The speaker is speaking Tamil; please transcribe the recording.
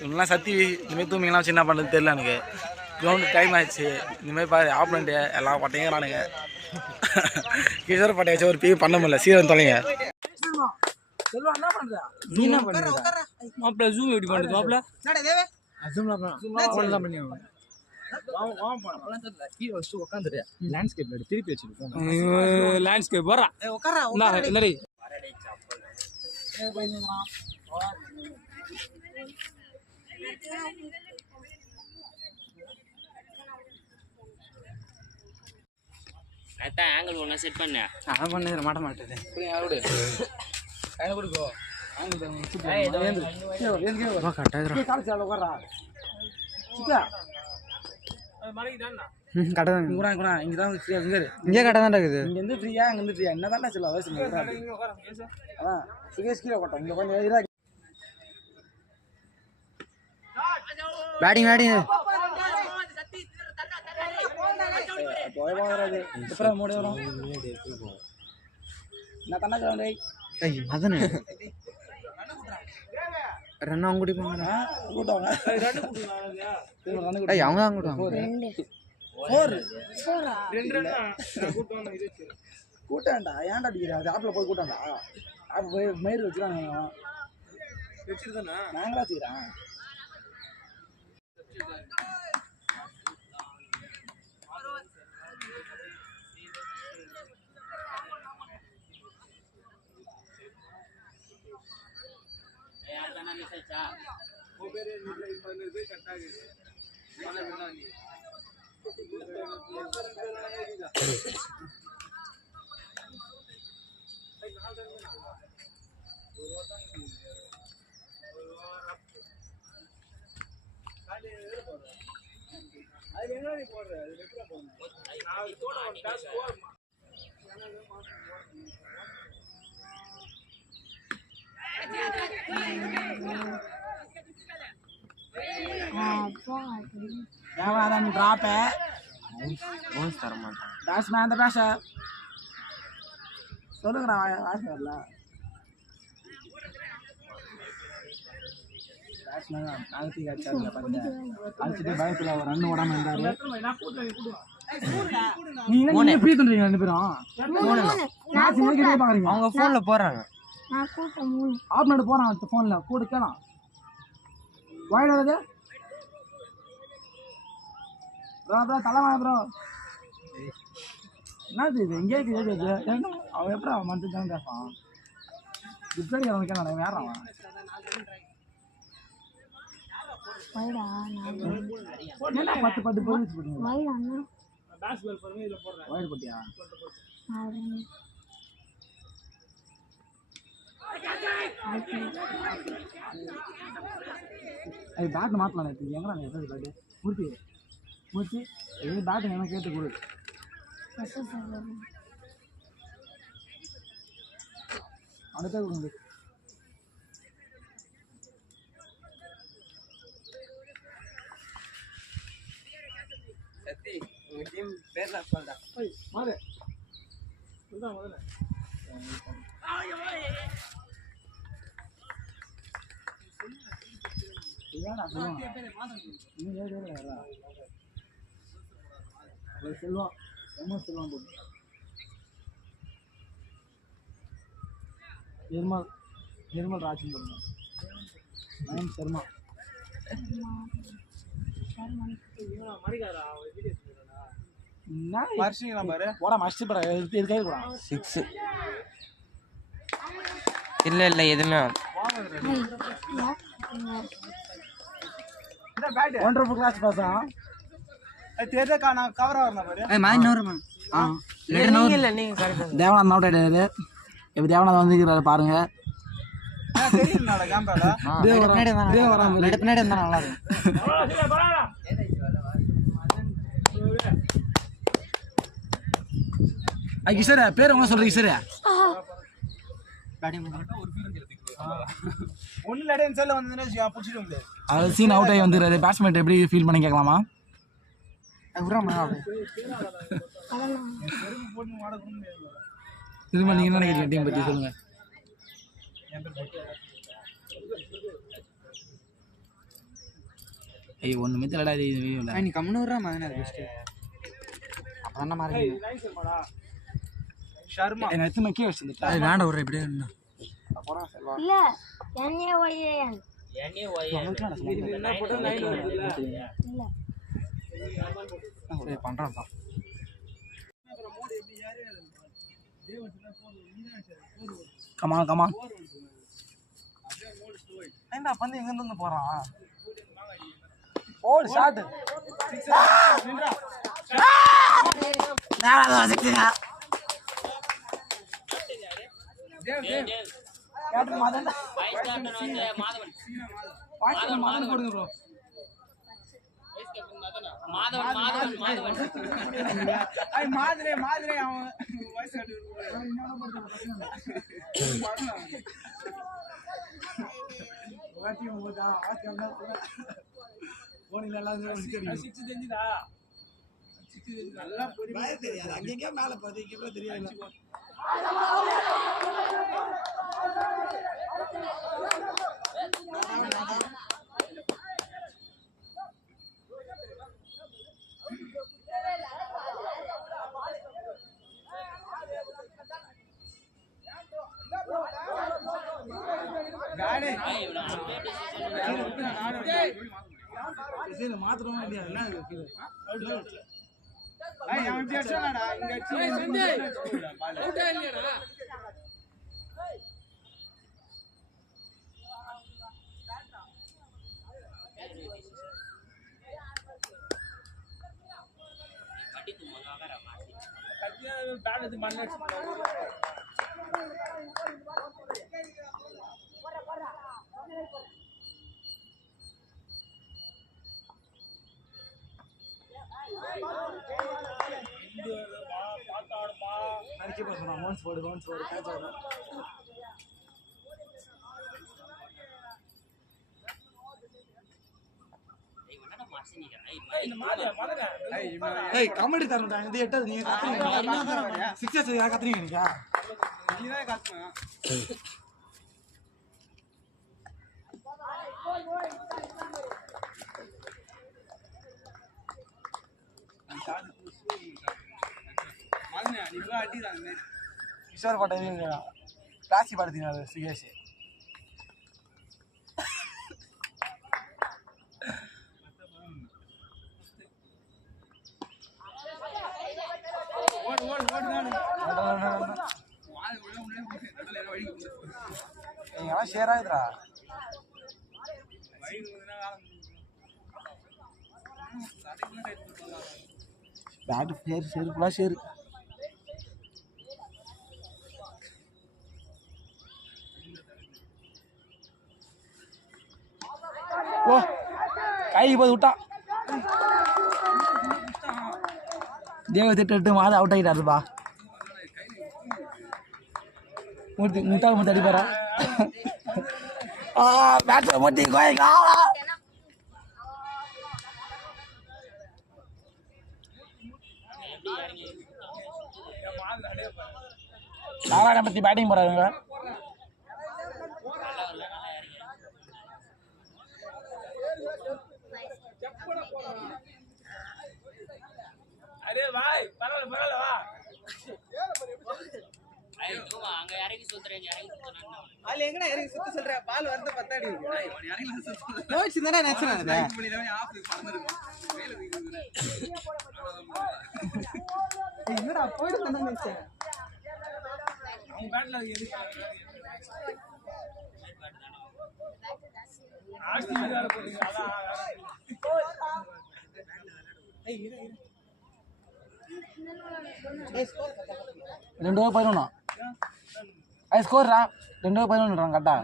இவங்கெல்லாம் சத்தி இனிமேல் தூமிங்கலாம் வச்சு என்ன பண்ணுறது தெரியல எனக்கு. கிரவுண்டு டைம் ஆயிடுச்சு. இனிமேல் பாரு ஆப்னண்ட்டு எல்லாம் பட்டைங்கிறானுங்க. கிஷோர் பட்டை வச்சு ஒரு பீ பண்ண முடியல. சீரன் தொலைங்க. மாப்பிள்ள ஜூம் எப்படி பண்ணுறது மாப்பிள்ள? லேண்ட்ஸ்கேப் வரா எல்லாரும் கரெக்டாக ஆங்கிள் ஒன்றா செட் பண்ணேன். நான் பண்ண மாட்ட மாட்டேன். பேட்டிங் பேட்டிங் அதனே ரன் அவங்க குடிப்பாங்க அவங்க தான் கூட்டாண்டா ஏன்டா அடிக்கிறா? அது ஆப்பில் போய் கூட்டாண்டா. ஆப் போய் மயிர் வச்சுருக்காங்க. நாங்களா வச்சுக்கிறேன். தேவாதான் ட்ராப்ப பேட்ஸ்மேன் அந்த பேஷ சொல்லுங்கண்ணா. வாசி வரல பேட்ஸ்மேன் நாகத்தி அடிச்சாருங்க பாருங்க. அடிச்சுட்டு பயத்தில் அவர் ரன் ஓடாமல் இருந்தார். நீங்க எப்படி பண்றீங்க ரெண்டு பேரும்? அவங்க ஃபோன்ல போறாங்க. ஆப்னோட போறான் ஃபோன்ல கூட கேளாம் வாயிடாது ப்ரோ ப்ரோ தலைவாங்க ப்ரோ. என்னது இது எங்கே இருக்குது? அவன் எப்படி அவன் மந்த்து தான் கேட்பான். இப்படி அவன் கேட்கலாம் வேற அவன் என்ன 10 போலீஸ் போட்டீங்க வயல் போட்டியா? அது பேட் மாற்றலாம். எங்கடா பேட்டு மூர்த்தி மூர்த்தி எது பேட்டு என்ன கேட்டு கொடு. அடுத்த கொடுங்க. சத்தி உங்க டீம் பேர்லாம் சொல்றா. மாறு சொல்றா முதல்ல. செல்வம் ரொம்ப செல்வம் போட்டு நிர்மல் ராஜன் போடுங்க. நயன் சர்மா போடா மஸ்ட் பட இதுக்காக கூட 6 இல்ல இல்ல எதுமே ஒண்டர்ஃபுல் கிளாஸ் பாஸா தேர்தே காண கவர் ஆவறன பாரு. ஏய் மைண்ட் நோரமா நீங்க இல்ல நீங்க கரெக்ட்டா தேவநாத் அவுட் ஆயிடாரு. இப்ப தேவநாத் வந்துக்கிறாரு பாருங்க. தெரியும்டா கேமரால தேவ வராம பின்னாடி இருந்தா நல்லா இருக்கும். ஐ கிஷோர பேர் என்ன சொல்றீங்க கிஷோர? பேட்டிங் ஒண்ணு லடன் செல்ல வந்ததுனா புடிச்சிடுங்க. அது சீன் அவுட் ஆகி வந்துறாரு. பேட்ஸ்மேன் எப்படி ஃபீல் பண்ணி கேட்கலாமா? திரும்ப நீங்க என்ன நினைக்கிறீங்க டீம் பத்தி சொல்லுங்க. ஐயோ ஒன்றுமே தெரியலடா இது வீடியோவில். நீ கம்முன்னு விட்றா மகனே அது பெஸ்ட்டு. அப்போ தானே மாறி ஷர்மா என்ன எத்தனை கீழே வச்சுருந்துட்டா அது வேண்டாம் விட்ற இப்படியே இருந்தா இல்ல NAYAN இல்ல பண்ணுறான் தான் கமான் கமான். ஏண்டா பந்து எங்கேருந்து வந்து போகிறான் ஓடு ஷாட்டு மாதிரி அவன் நல்லா தெரியாது அங்கேயே மேலே பார்த்து தெரியாது. மாத்திரமா இல்லையா கமெண்ட் தரணும்டா இது எட்டாவது நீங்க கத்துறீங்க சிக்ஸஸ் யார் கத்துறீங்க நீங்க நீதான் கத்துறீங்க கிஷோர் பாட்டு ராசி பாடுத்தீங்க சுகேஷ் நீங்களாம் ஷேர் ஆகுதுடா பேட்டு ஷேர் ஷேருக்குள்ளா ஷேரு ஓ கைக்கு போது விட்டா தேவ திட்டு மாத அவுட் ஆகிட்டாருப்பா மூர்த்தி முட்டாக முத்தாடி போறா பேட்ஸ்ல மூர்த்தி கோயக்கா நாராயண பத்தி பேட்டிங் போறாங்க பால் வந்து பத்தாடி என்னடா போயிட்டு நினைச்சேன் ரெண்டு ஓவர் 11 ஸ்கோர் 2 ஓவர் 11 கரெக்டா